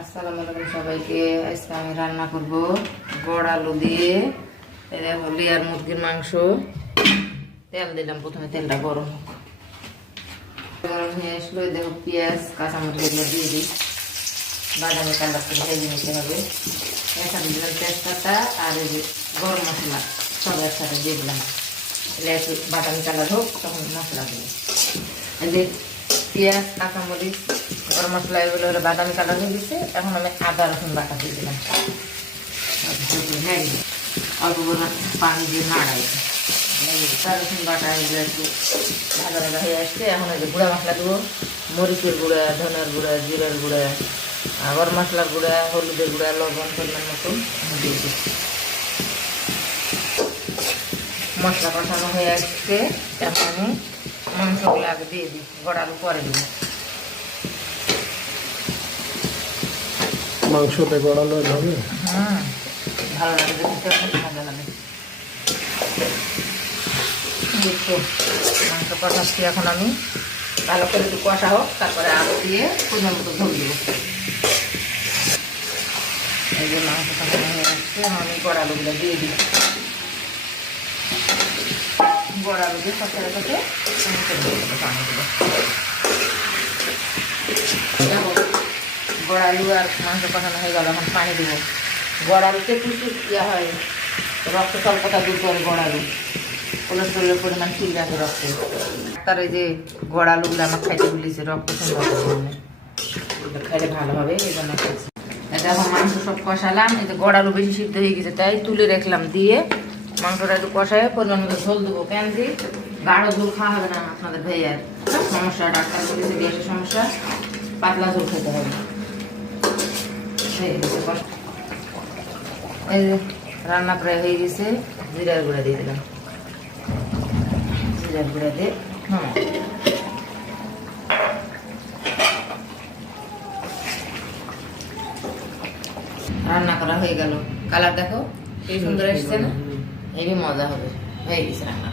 আসসালামু আলাইকুম সবাইকে। আজকে আমি রান্না করব বড় আলু দিয়ে লেয়ার মুরগির মাংস। তেল দিলাম, প্রথমে তেলটা গরম হয়ে আসলো। দেখো পেঁয়াজ কাঁচামরিচ এগুলো দিয়ে দিই, বাদামি কালার করে ভেজে নিতে হবে। এখানে দিলাম তেজপাতা আর এই যে গরম মশলা সব একসাথে দিয়ে দিলাম। একটু বাদামি কালার হোক তখন মশলা দিই। এই যে পেঁয়াজ কাঁচামরিচ গরম মশলা এগুলো হলে বাদামি কালার হয়ে গেছে। এখন আমি আদা রসুন বাটা দিয়ে দিলাম, অল্প করে পানি দিয়ে নাড়াই। আদা রসুন বাটা এগুলো একটু ভাজা ভাজা হয়ে আসছে। এখন এই যে গুঁড়া মশলা দেবো, মরিচের গুঁড়া, ধনের গুঁড়া, জিরার গুঁড়া, গরম মশলার গুঁড়া, হলুদের গুঁড়া, লবণ পরিমাণ মতন দিয়ে দিই। মশলা কষানো হয়ে আসছে, এখন আমি মাংসগুলো আগে দিয়ে দিই, বড় আলু পরে দিব। মাংসতে গড়ানো হবে। ভালো লাগে, দেখতে খুব মজা লাগে। দেখো মাংস কষাচ্ছি, এখন আমি ভালো করে একটু কষা হোক, তারপরে আলু দিয়ে পরিমাণ মতো ঝোল দেবো। এই যে মাংস কষানো হয়ে আসছে, আমি বড় আলুগুলো দিয়ে দিই। বড় আলু দিয়ে কষাতে কষে পানিগুলো বড় আলু আর মাংস কষানো হয়ে গেল। এখন পানি দেবো। বড় আলুতে প্রচুর ইয়া হয়, রক্ত স্বল্পতা দূর করে বড় আলু, কোলেস্ট্রলের পরিমাণ ঠিক রাখে রক্তে। ডাক্তার এই যে বড় আলুগুলো আমার খাইতে বলেছে, রক্ত খাইলে ভালো হবে, এই জন্য খাইছি। এটা এখন মাংস সব কষালাম। এই যে বড় আলু বেশি সিদ্ধ হয়ে গেছে, তাই তুলে রাখলাম। দিয়ে মাংসটা একটু কষায় পরিমাণ মতো ঝোল দেবো। কেন দিই, গাঢ় ঝোল খাওয়া হবে না আপনাদের ভাইয়ার সমস্যা, ডাক্তার বলেছে গ্যাসের সমস্যা, পাতলা ঝোল খেতে হবে। এই যে রান্না প্রায় হয়ে গেছে, জিরার গুঁড়া দিয়ে দিলাম। জিরার গুঁড়া দিয়ে রান্না করা হয়ে গেল। কালার দেখো কি সুন্দর এসছে না, এই মজা হবে। হয়ে গেছে রান্না।